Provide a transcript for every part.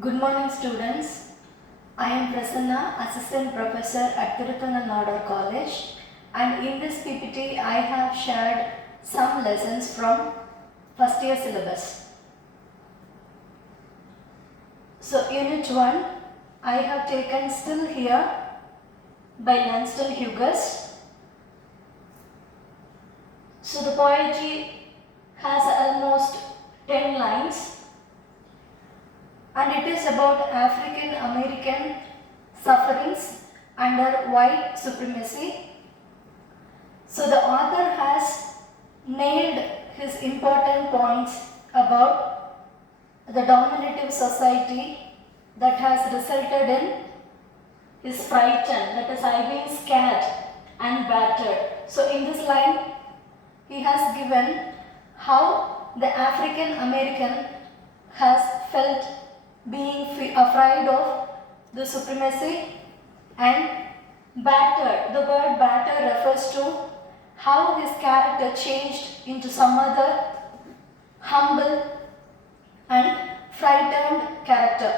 Good morning, students. I am Prasanna, Assistant Professor at Tiruthanganadar College, and in this PPT I have shared some lessons from first year syllabus. So, Unit 1 I have taken Still Here by Langston Hughes. So, the poetry has almost 10 lines. And it is about African American sufferings under white supremacy. So the author has nailed his important points about the dominative society that has resulted in his frightened, that is, I've been scared and battered. So in this line, he has given how the African American has felt being afraid of the supremacy and battered. The word battered refers to how his character changed into some other humble and frightened character.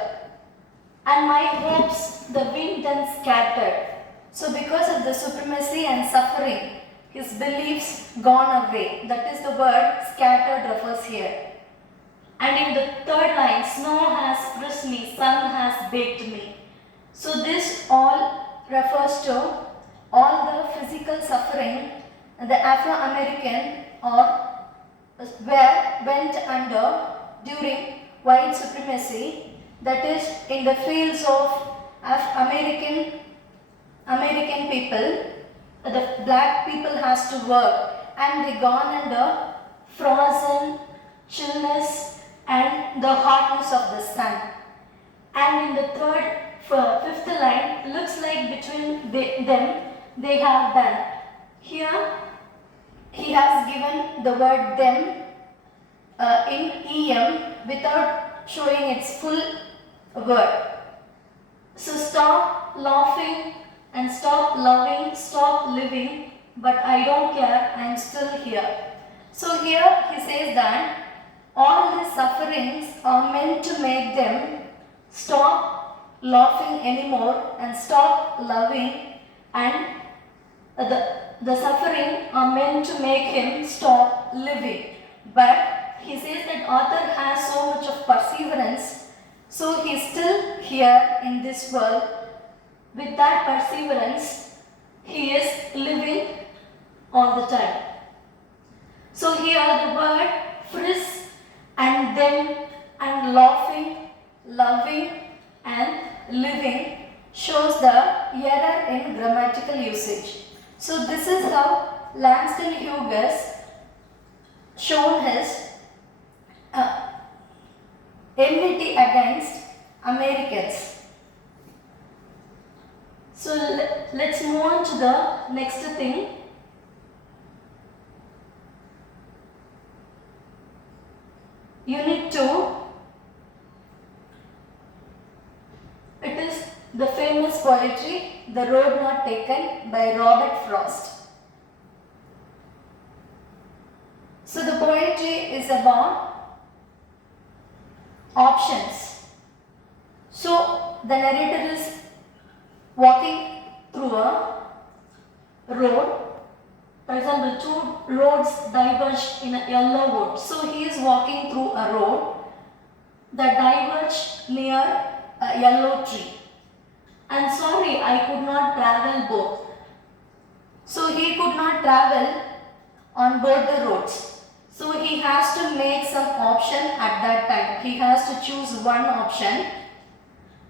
And my hopes the wind then scattered. So because of the supremacy and suffering, his beliefs gone away. That is the word scattered refers here. And in the third line, snow has frisked me, sun has baked me. So this all refers to all the physical suffering the Afro-American went under during white supremacy, that is in the fields of American people. The black people has to work and they gone under frozen, chillness and the hotness of the sun. And in the fifth line, looks like between them they have done. Here he has given the word them in EM without showing its full word. So stop laughing and stop loving, stop living, but I don't care, I am still here. So here he says that all these sufferings are meant to make them stop laughing anymore and stop loving, and the suffering are meant to make him stop living. But he says that author has so much of perseverance, so he is still here in this world. With that perseverance, he is living all the time. So here the word frisk and them and laughing, loving and living shows the error in grammatical usage. So this is how Langston Hughes shown his enmity against Americans. So let's move on to the next thing. Unit 2, it is the famous poetry, The Road Not Taken by Robert Frost. So the poetry is about options. So the narrator is walking through a road. For example, two roads diverge in a yellow wood. So he is walking through a road that diverged near a yellow tree. And sorry, I could not travel both. So he could not travel on both the roads. So he has to make some option at that time. He has to choose one option.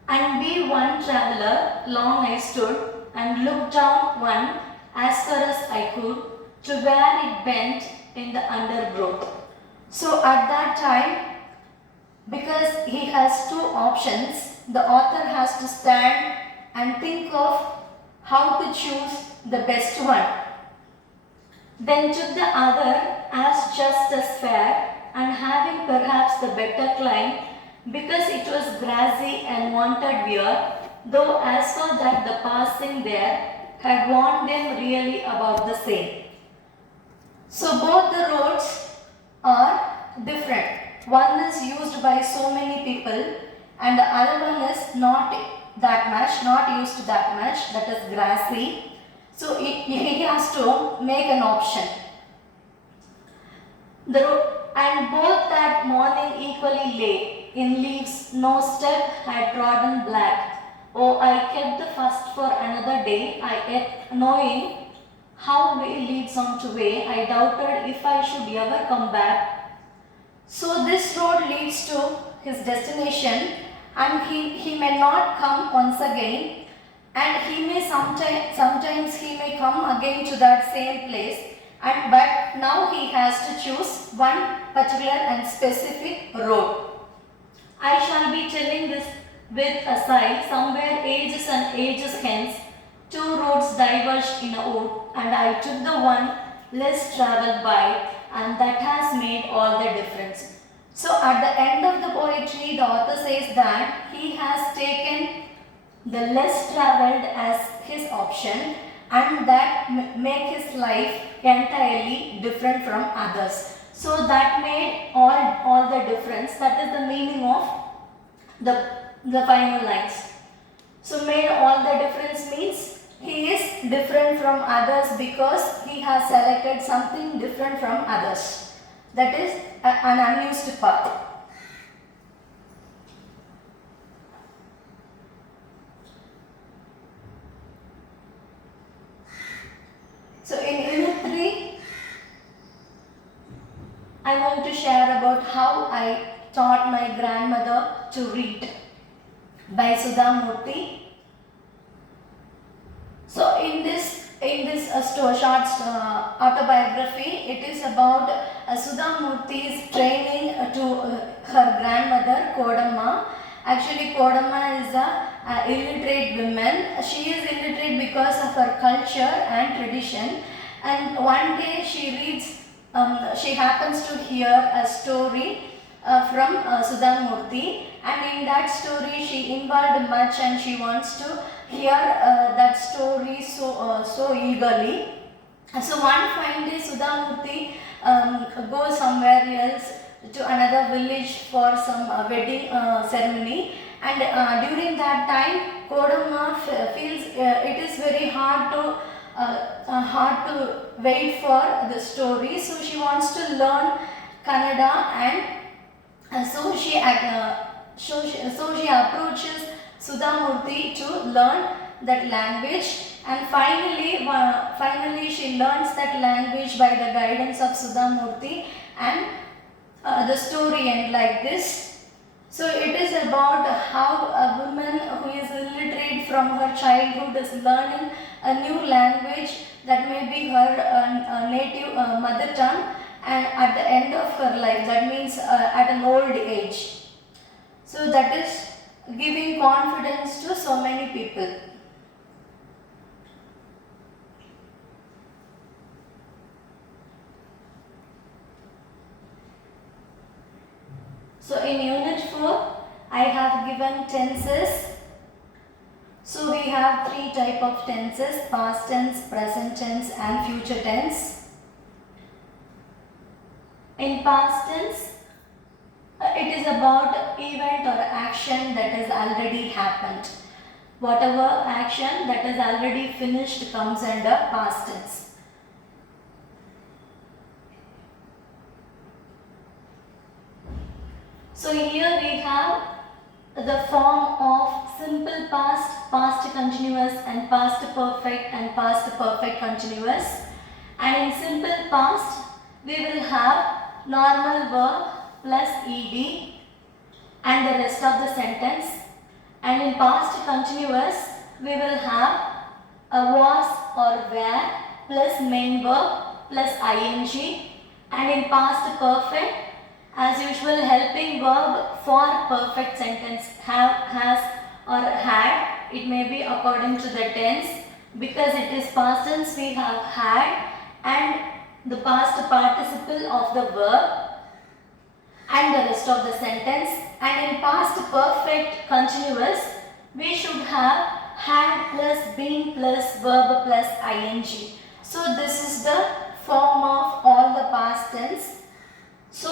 And be one traveler, long I stood and looked down one as far as I could to where it bent in the undergrowth. So at that time, because he has two options, the author has to stand and think of how to choose the best one. Then took the other as just as fair and having perhaps the better climb, because it was grassy and wanted wear, though as for that the passing there had warned them really about the same. So both the roads are different. One is used by so many people and the other one is not that much, not used that much, that is grassy. So he has to make an option. And both that morning equally lay in leaves, no step had trodden black. Oh, I kept the first for another day, I yet knowing how way leads on to way, I doubted if I should ever come back. So this road leads to his destination, and he may not come once again, and he may sometimes he may come again to that same place, but now he has to choose one particular and specific road. I shall be telling this with a sigh. Somewhere ages and ages hence, two roads diverged in a wood, and I took the one less travelled by, and that has made all the difference. So at the end of the poetry, the author says that he has taken the less travelled as his option, and that make his life entirely different from others. So that made all the difference. That is the meaning of the final lines. So made all the difference means he is different from others because he has selected something different from others. That is an unused part. So in Unit 3, I want to share about how I taught my grandmother to read by Sudha Murthy. So in this short autobiography, it is about Sudha Murthy's training to her grandmother Kodamma. Actually, Kodamma is a illiterate woman. She is illiterate because of her culture and tradition. And one day she reads, she happens to hear a story from Sudha Murthy, and in that story she involved much and she wants to hear that story so eagerly. So one fine day Sudha Murthy goes somewhere else to another village for some wedding ceremony, and during that time Kodamma feels it is very hard to wait for the story, so she wants to learn Kannada, and so she approaches Sudha Murthy to learn that language, and finally she learns that language by the guidance of Sudha Murthy, and the story ends like this. So it is about how a woman who is illiterate from her childhood is learning a new language that may be her native mother tongue, and at the end of her life, that means at an old age. So that is giving confidence to so many people. So in Unit 4, I have given tenses. So we have three types of tenses: past tense, present tense and future tense. In past tense, it is about event or action that has already happened. Whatever action that is already finished comes under past tense. So here we have the form of simple past, past continuous and past perfect and past perfect continuous. And in simple past, we will have normal verb plus ed and the rest of the sentence. And in past continuous, we will have a was or were plus main verb plus ing. And in past perfect, as usual, helping verb for perfect sentence have, has or had. It may be according to the tense. Because it is past tense, we have had and the past participle of the verb and the rest of the sentence. And in past perfect continuous, we should have had plus been plus verb plus ing. So this is the form of all the past tense. So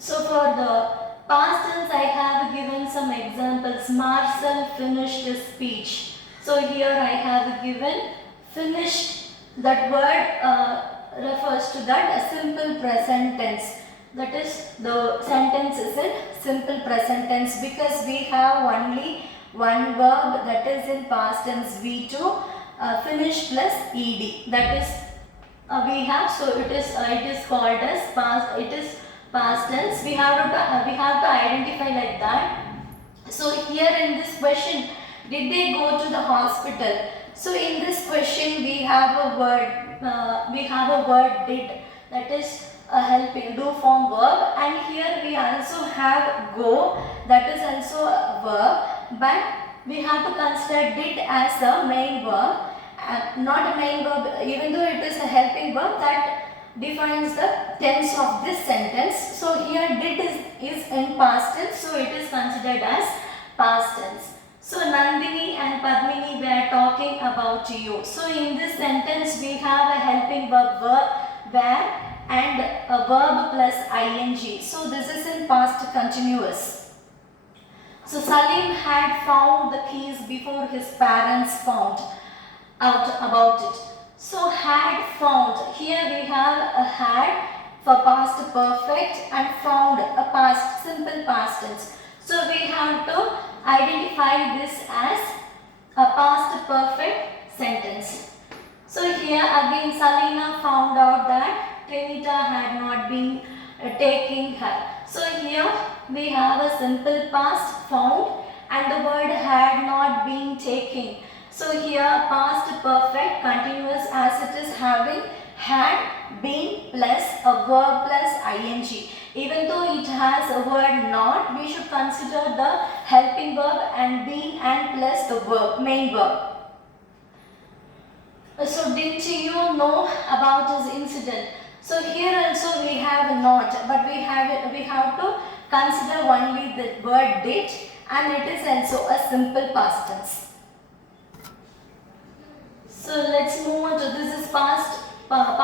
So for the past tense I have given some examples. Marcel finished his speech. So here I have given finished. That word refers to that a simple present tense. That is, the sentence is in simple present tense because we have only one verb, that is in past tense V2, finish plus ed. That is we have, so it is called as past. It is past tense. We have to identify like that. So here in this question, did they go to the hospital? So in this question we have a word did, that is a helping do form verb, and here we also have go, that is also a verb, but we have to consider did as a main verb, not a main verb, even though it is a helping verb that defines the tense of this sentence. So here did is in past tense, so it is considered as past tense. So Nandini and Padmini were talking about you. So in this sentence we have a helping verb where and a verb plus ing. So this is in past continuous. So Salim had found the keys before his parents found out about it. So had found, here we have a had for past perfect and found a past simple past tense. So we have to identify this as a past perfect sentence. So here again Salina found out that Trinita had not been taking her. So here we have a simple past found and the word had not been taken. So here past perfect continuous as it is having had been plus a verb plus ing. Even though it has a word not, we should consider the helping verb and been and plus the verb, main verb. So didn't you know about this incident? So here also we have not, but we have to consider only the word did, and it is also a simple past tense. So let's move on to this is past form,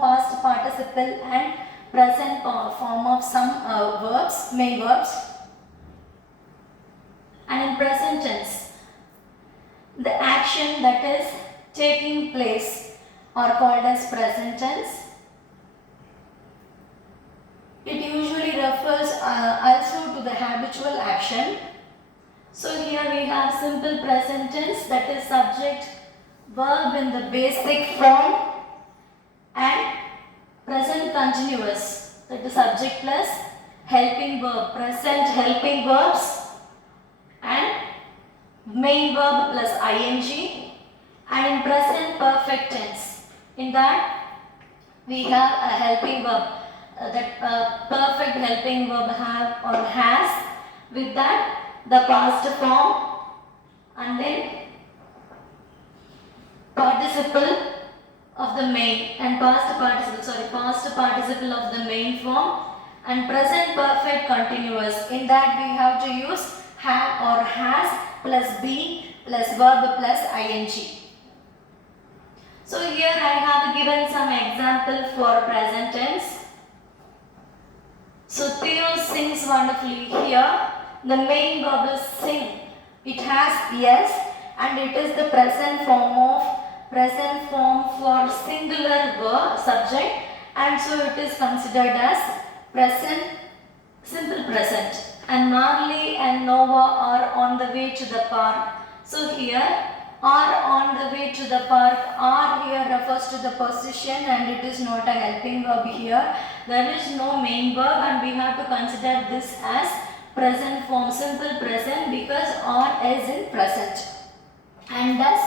past participle and present form of some verbs, main verbs. And in present tense, the action that is taking place are called as present tense. It usually refers also to the habitual action. So here we have simple present tense, that is subject verb in the basic form, and present continuous, that is subject plus helping verb, present helping verbs, and main verb plus ing, and in present perfect tense, in that we have a helping verb, that perfect helping verb have or has, with that the past form, and then participle of the main and past participle of the main form, and present perfect continuous, in that we have to use have or has plus be plus verb plus ing. So here I have given some example for present tense. So Theo sings wonderfully. Here the main verb is sing. It has yes, and it is the present form for singular verb subject, and so it is considered as present, simple present. And Marley and Noah are on the way to the park. So here are on the way to the park, are here refers to the position and it is not a helping verb here. There is no main verb and we have to consider this as present form, simple present, because are is in present. And does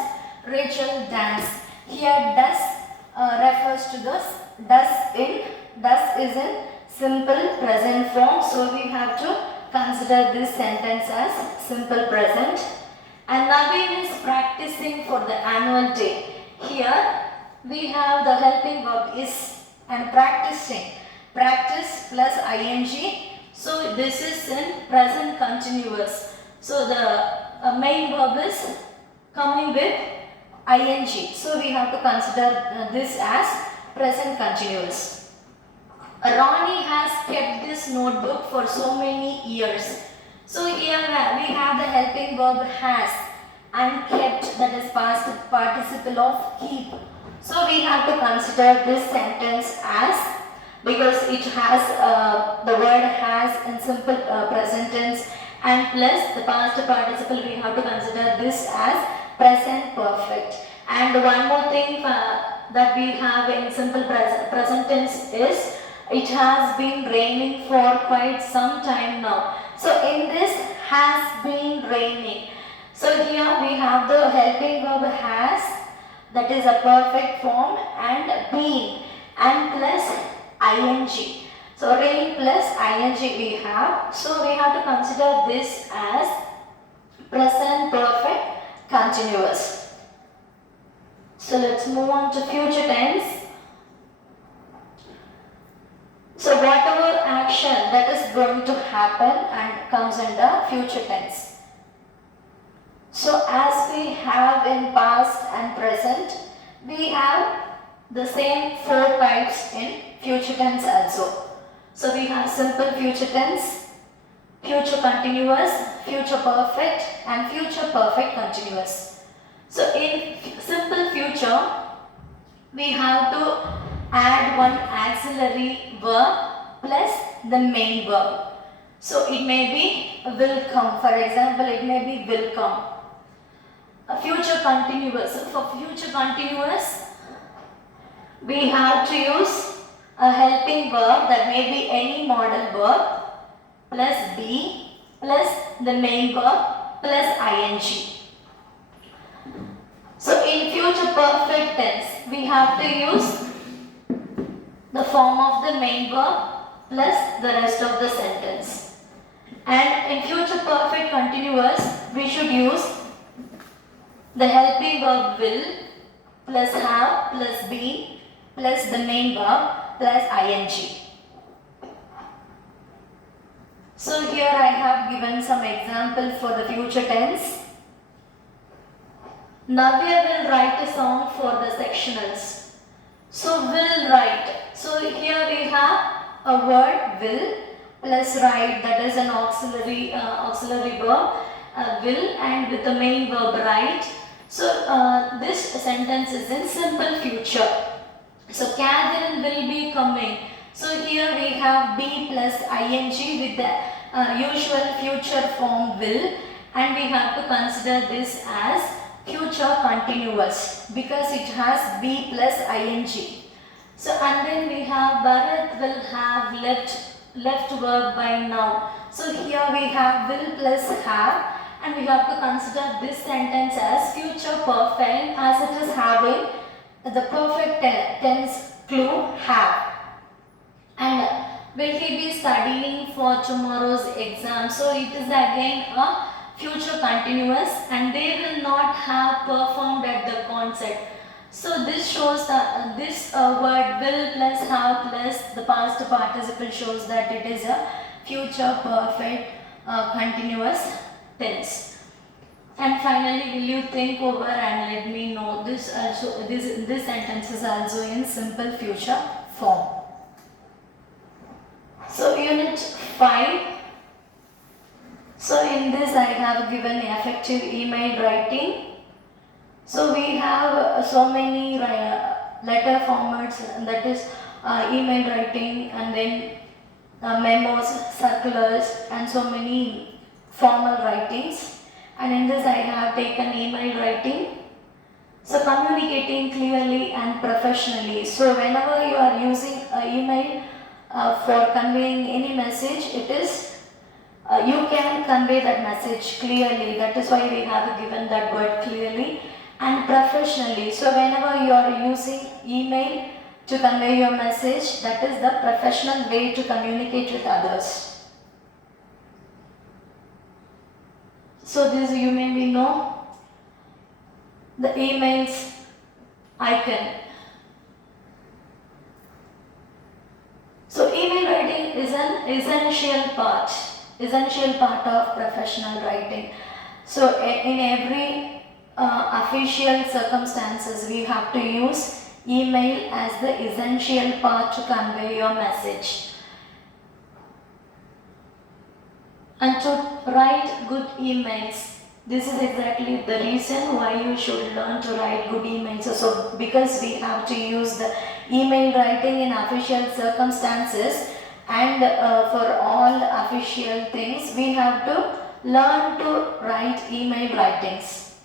Rachel dance? Here does refers to this. Does is in simple present form. So we have to consider this sentence as simple present. And Naveen is practicing for the annual day. Here we have the helping verb is and practicing. Practice plus ing. So this is in present continuous. So the main verb is coming with ing. So we have to consider this as present continuous. Ronnie has kept this notebook for so many years. So here we have the helping verb has and kept, that is past participle of keep. So we have to consider this sentence as, because it has the word has in simple present tense and plus the past participle, we have to consider this as present perfect. And one more thing that we have in simple present tense is it has been raining for quite some time now. So in this has been raining. So here we have the helping verb has, that is a perfect form, and been and plus ing. So rain plus ing we have. So we have to consider this as present perfect continuous. So let's move on to future tense. So whatever action that is going to happen and comes under future tense. So as we have in past and present, we have the same 4 types in future tense also. So we have simple future tense, future continuous, future perfect and future perfect continuous. So in simple future, we have to add one auxiliary verb plus the main verb. So it may be will come. For example, it may be will come. A future continuous. So for future continuous, we have to use a helping verb, that may be any modal verb plus be plus the main verb plus ing. So in future perfect tense, we have to use the form of the main verb plus the rest of the sentence. And in future perfect continuous, we should use the helping verb will plus have plus be plus the main verb plus ing. So here I have given some example for the future tense. Navya will write a song for the sectionals. So will write. So here we have a word will plus write, that is an auxiliary verb will, and with the main verb write. So this sentence is in simple future. So Catherine will be coming. So here we have be plus ing with the usual future form will, and we have to consider this as future continuous because it has be plus ing. So and then we have Bharat will have left work by now. So here we have will plus have, and we have to consider this sentence as future perfect as it is having the perfect tense clue have. And will he be studying for tomorrow's exam? So it is again a future continuous, and they will not have performed at the concert. So this shows that this word will plus have plus the past participle shows that it is a future perfect continuous tense. And finally, will you think over and let me know this also, this sentence is also in simple future form. So unit 5. So in this I have given effective email writing. So we have so many letter formats, that is email writing, and then memos, circulars, and so many formal writings. And in this I have taken email writing. So communicating clearly and professionally. So whenever you are using email for conveying any message, it is you can convey that message clearly. That is why we have given that word clearly and professionally. So whenever you are using email to convey your message, that is the professional way to communicate with others. So this you may know the emails icon. So email writing is an essential part of professional writing. So in every official circumstances we have to use email as the essential part to convey your message. And to write good emails, this is exactly the reason why you should learn to write good emails. So because we have to use the email writing in official circumstances, and for all official things, we have to learn to write email writings.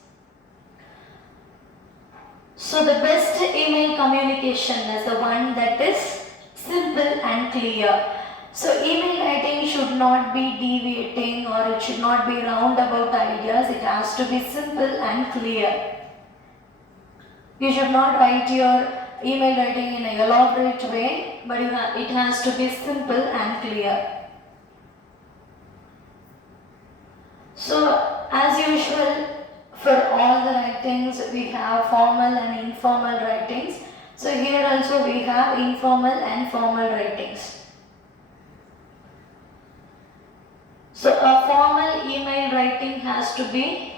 So the best email communication is the one that is simple and clear. So email writing should not be deviating, or it should not be roundabout ideas. It has to be simple and clear. You should not write your email writing in an elaborate way, but it has to be simple and clear. So as usual, for all the writings we have formal and informal writings. So here also we have informal and formal writings. So a formal email writing has to be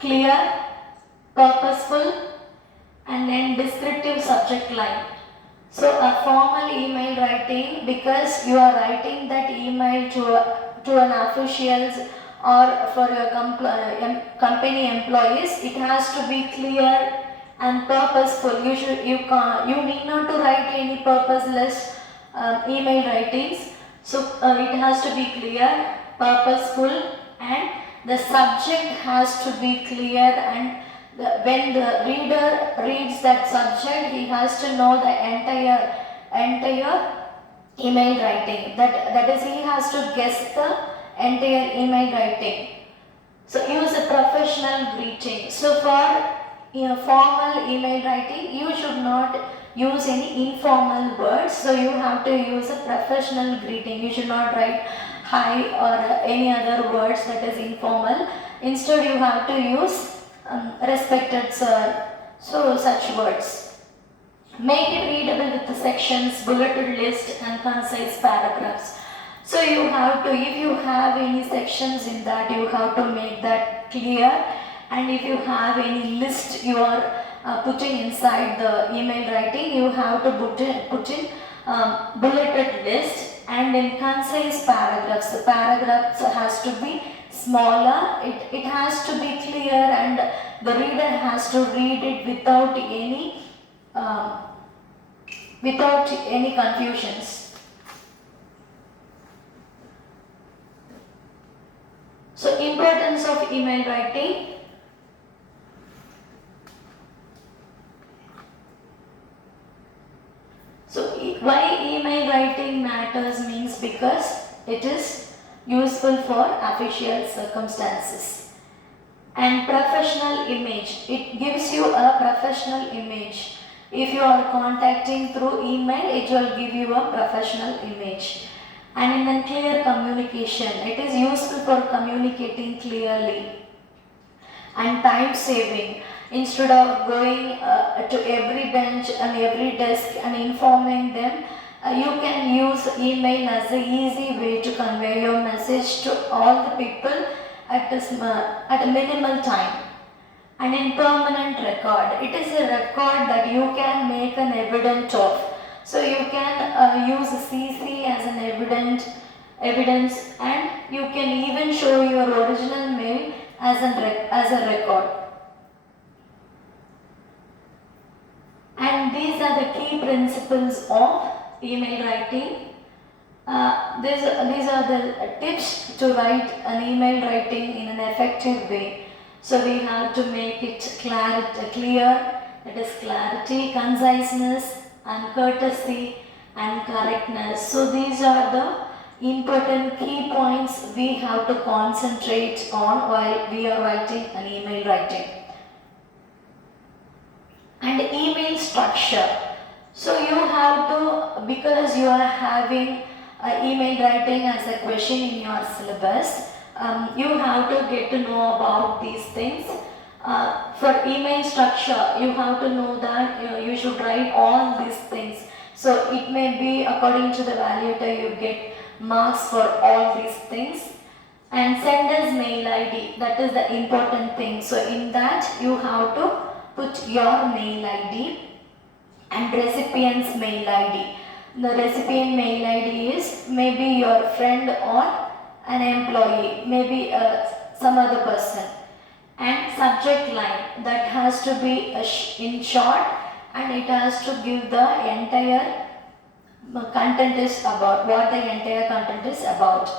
clear, purposeful, and then descriptive subject line. So a formal email writing, because you are writing that email to an officials or for your company employees, it has to be clear and purposeful. You need not to write any purposeless email writings. So it has to be clear, purposeful, and the subject has to be clear, and when the reader reads that subject, he has to know the entire email writing. That is, he has to guess the entire email writing. So use a professional greeting. So for formal email writing, you should not use any informal words. So you have to use a professional greeting. You should not write hi or any other words that is informal. Instead, you have to use respected sir, so such words. Make it readable with the sections, bulleted list, and concise paragraphs. So you have to, if you have any sections in that, you have to make that clear, and if you have any list you are putting inside the email writing, you have to put in bulleted list, and in concise paragraphs. The paragraphs has to be smaller, it has to be clear, and the reader has to read it without any confusions. So importance of email writing. So why email writing matters means because it is useful for official circumstances. And professional image, it gives you a professional image. If you are contacting through email, it will give you a professional image. And in clear communication, it is useful for communicating clearly. And time saving, instead of going to every bench and every desk and informing them, you can use email as an easy way to convey your message to all the people at a minimal time. And in permanent record, it is a record that you can make an evidence of. So you can use CC as an evidence, and you can even show your original mail as a record. And these are the key principles of email writing. These are the tips to write an email writing in an effective way. So we have to make it clear, that is clarity, conciseness, and courtesy, and correctness. So these are the important key points we have to concentrate on while we are writing an email writing. And email structure. So you have to, because you are having email writing as a question in your syllabus, you have to get to know about these things. For email structure, you have to know that you should write all these things. So it may be according to the evaluator, you get marks for all these things. And sender's mail ID, that is the important thing. So in that you have to put your mail ID. and recipient's mail ID. The recipient mail ID is maybe your friend or an employee, maybe some other person. And subject line, that has to be in short, and it has to give the entire content is about, what the entire content is about.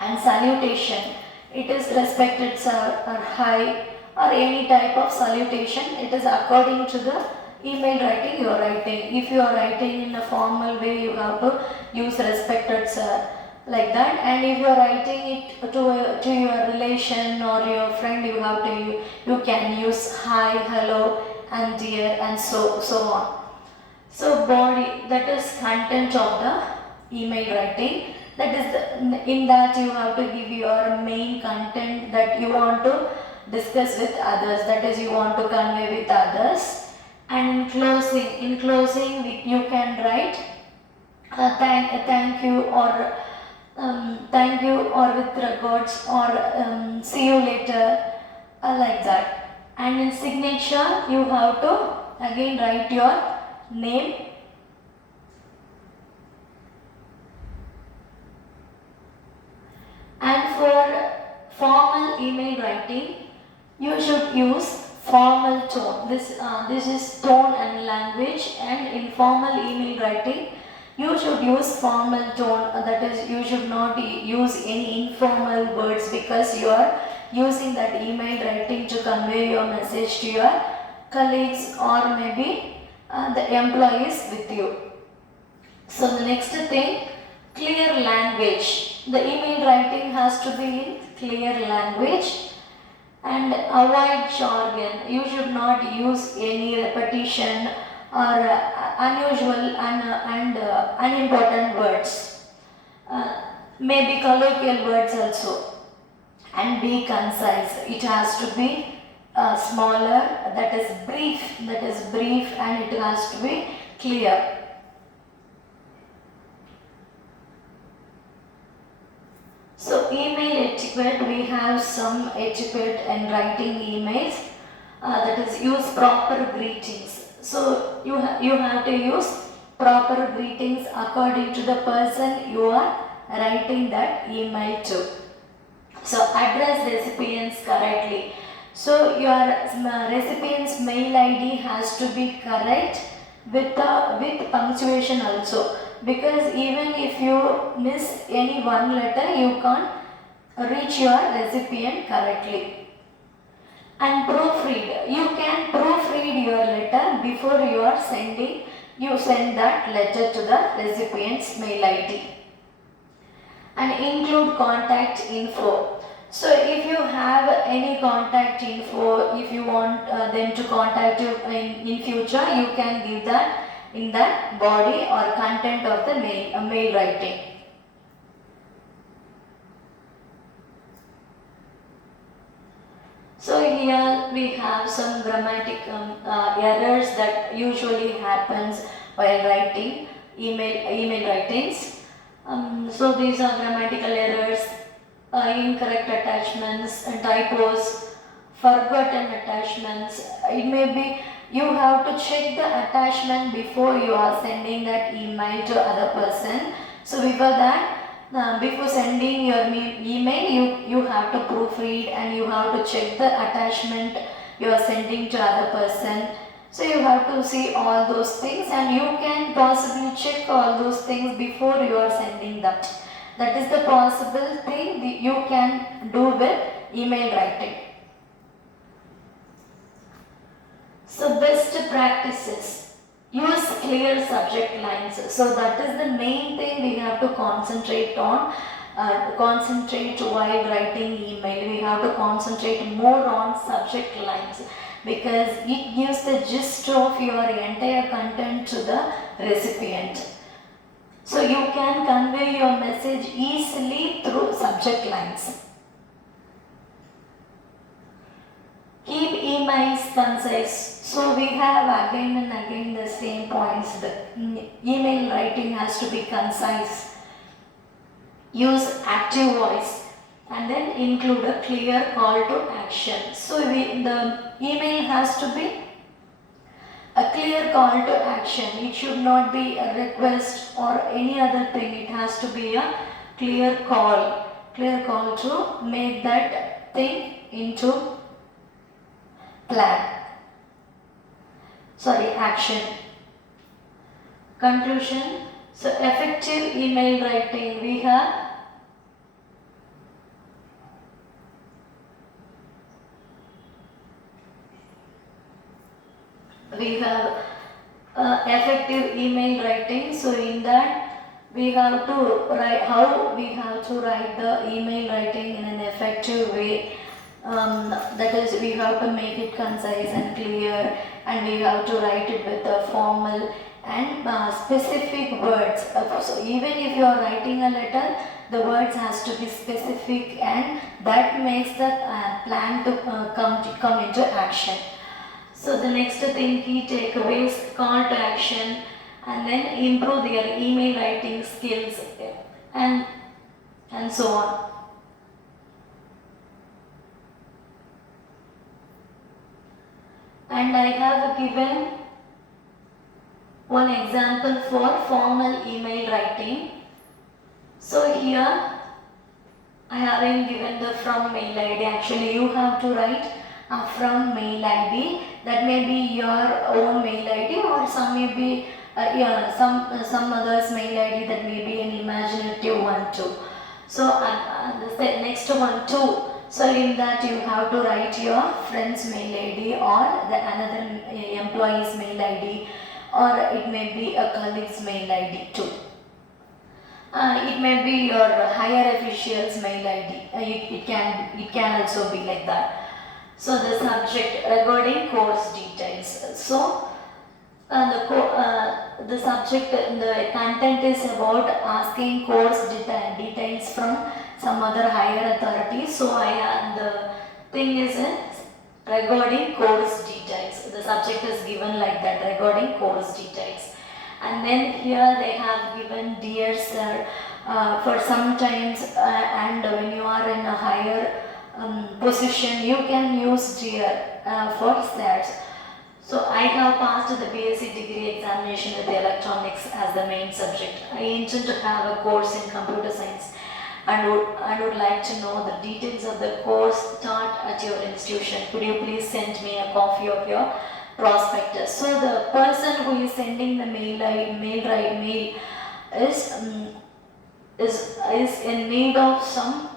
And salutation, it is respected sir or hi or any type of salutation. It is according to the email writing you are writing. If you are writing in a formal way, you have to use respected sir, like that. And if you are writing it to your relation or your friend, you have to, you can use hi, hello and dear and so on. So body, that is content of the email writing. That is in that you have to give your main content that you want to discuss with others, that is you want to convey with others. And in closing you can write thank you or thank you or with regards or see you later, like that. And in signature you have to again write your name, and for formal email writing you should use formal tone. This is tone and language. And in formal email writing you should use formal tone, that is you should not use any informal words, because you are using that email writing to convey your message to your colleagues or maybe the employees with you. So the next thing, clear language. The email writing has to be in clear language. And avoid jargon. You should not use any repetition or unusual and unimportant words. Maybe colloquial words also. And be concise. It has to be smaller, that is brief, and it has to be clear. So email etiquette, we have some etiquette in writing emails, that is use proper greetings. So you have to use proper greetings according to the person you are writing that email to. So address recipients correctly. So your recipient's mail ID has to be correct with punctuation also. Because even if you miss any one letter, you can't reach your recipient correctly. And proofread. You can proofread your letter before you are sending. You send that letter to the recipient's mail ID. And include contact info. So if you have any contact info, if you want them to contact you in future, you can give that in that body or content of the mail writing. So here we have some grammatical errors that usually happens while writing email writings. So these are grammatical errors, incorrect attachments, typos, forgotten attachments. It may be you have to check the attachment before you are sending that email to other person. So before that, before sending your email, you have to proofread and you have to check the attachment you are sending to other person. So you have to see all those things, and you can possibly check all those things before you are sending that. That is the possible thing that you can do with email writing. So best practices. Use clear subject lines. So that is the main thing we have to concentrate on. Concentrate while writing email. We have to concentrate more on subject lines, because it gives the gist of your entire content to the recipient. So you can convey your message easily through subject lines. Keep emails concise. So we have again and again the same points. The email writing has to be concise. Use active voice and then include a clear call to action. So the email has to be a clear call to action. It should not be a request or any other thing. It has to be a clear call to make that thing into action. Conclusion. So effective email writing, we have effective email writing. So in that we have to write how we have to write the email writing in an effective way. That is, we have to make it concise and clear, and we have to write it with the formal and specific words. So even if you are writing a letter, the words has to be specific, and that makes the plan to come into action. So the next thing, key takeaways, call to action, and then improve their email writing skills, and so on. And I have given one example for formal email writing. So here I haven't given the from mail ID. Actually, you have to write from mail ID. That may be your own mail ID, or some may be some others mail ID that may be an imaginative one too. So the next one too. So in that you have to write your friend's mail ID or the another employee's mail ID, or it may be a colleague's mail ID too. It may be your higher official's mail ID. It can also be like that. So the subject regarding course details. So the subject, the content is about asking course details from some other higher authority. So the thing is regarding course details. The subject is given like that, regarding course details. And then here they have given dear sir for sometimes and when you are in a higher position, you can use dear for sirs. So I have passed the BSc degree examination with electronics as the main subject. I intend to have a course in computer science, and would like to know the details of the course taught at your institution. Could you please send me a copy of your prospectus? So the person who is sending the mail is in need of some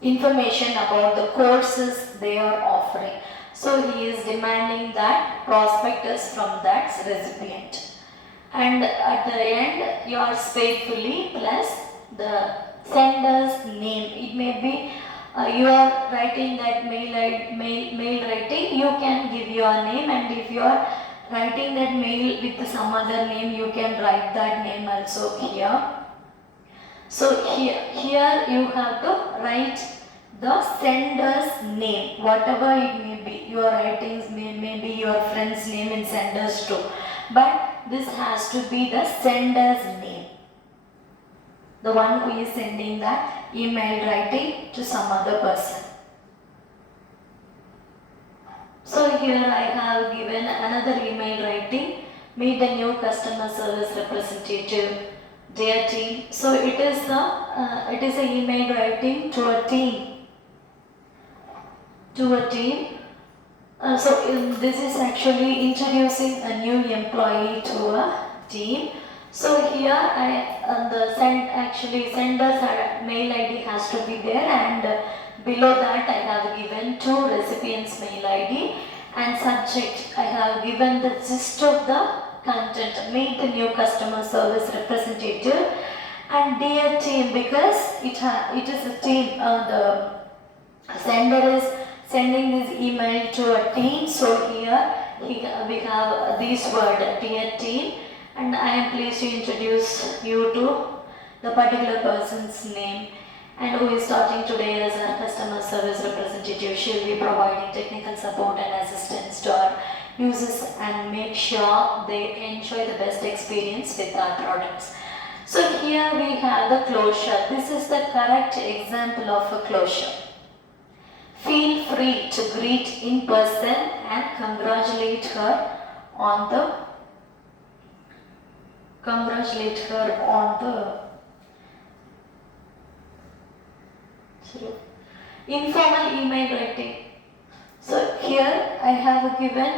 information about the courses they are offering. So he is demanding that prospectus from that recipient. And at the end, yours faithfully plus the sender's name. It may be you are writing that mail writing, you can give your name, and if you are writing that mail with some other name, you can write that name also here. So here you have to write the sender's name, whatever it may be. Your writings may be your friend's name in senders too, but this has to be the sender's name, the one who is sending that email writing to some other person. So here I have given another email writing, meet the new customer service representative, dear team. So it is an email writing to a team. This is actually introducing a new employee to a team. So here sender's mail ID has to be there, and below that I have given two recipients' mail ID, and subject I have given the gist of the content, meet the new customer service representative, and dear team, because it is a team. The sender is sending this email to a team. So here we have this word, dear team, and I am pleased to introduce you to the particular person's name, and who is starting today as our customer service representative. She will be providing technical support and assistance to our users and make sure they enjoy the best experience with our products. So here we have the closure. This is the correct example of a closure. Feel free to greet in person and congratulate her on the congratulate her on the informal email writing. So here I have given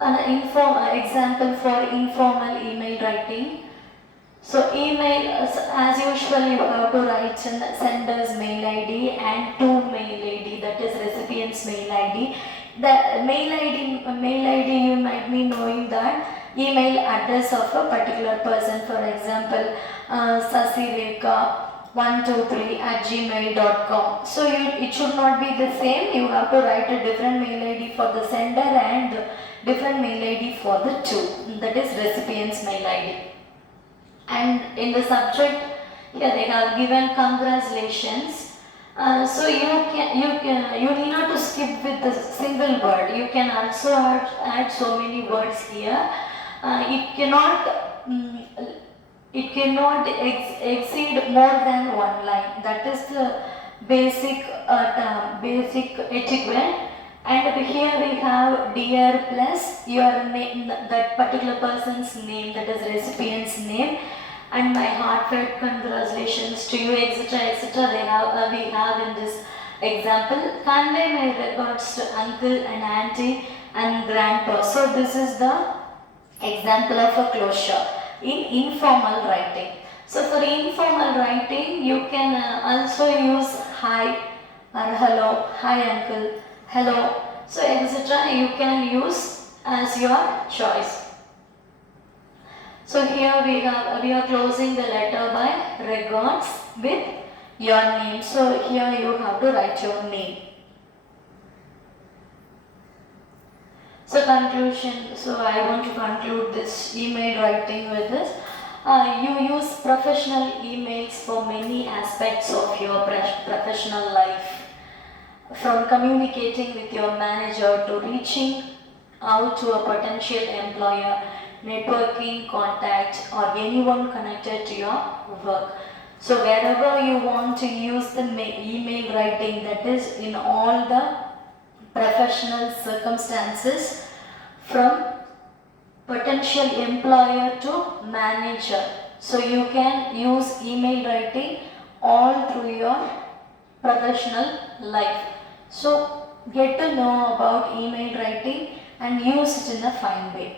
an example for informal email writing. So email, as usual, you have to write sender's mail ID and to mail ID, that is recipient's mail ID. The mail ID you might be knowing that email address of a particular person. For example, sasireka123@gmail.com. So it should not be the same. You have to write a different mail ID for the sender and different mail ID for the two. That is recipient's mail ID. And in the subject, here they have given congratulations. So you need not to skip with the single word. You can also add so many words here. It cannot exceed more than one line. That is the basic etiquette. And here we have dear plus your name, that particular person's name, that is recipient's name, and my heartfelt congratulations to you, etc., etc. We have in this example. Convey my regards to uncle and auntie and grandpa. So this is the example of a closure in informal writing. So for informal writing, you can also use hi or hello, hi uncle, hello, so etc. You can use as your choice. So here we are closing the letter by regards with your name. So here you have to write your name. So conclusion. So I want to conclude this email writing with this. You use professional emails for many aspects of your professional life. From communicating with your manager to reaching out to a potential employer, networking, contact, or anyone connected to your work. So wherever you want to use the email writing, that is in all the professional circumstances, from potential employer to manager. So you can use email writing all through your professional life. So get to know about email writing and use it in a fine way.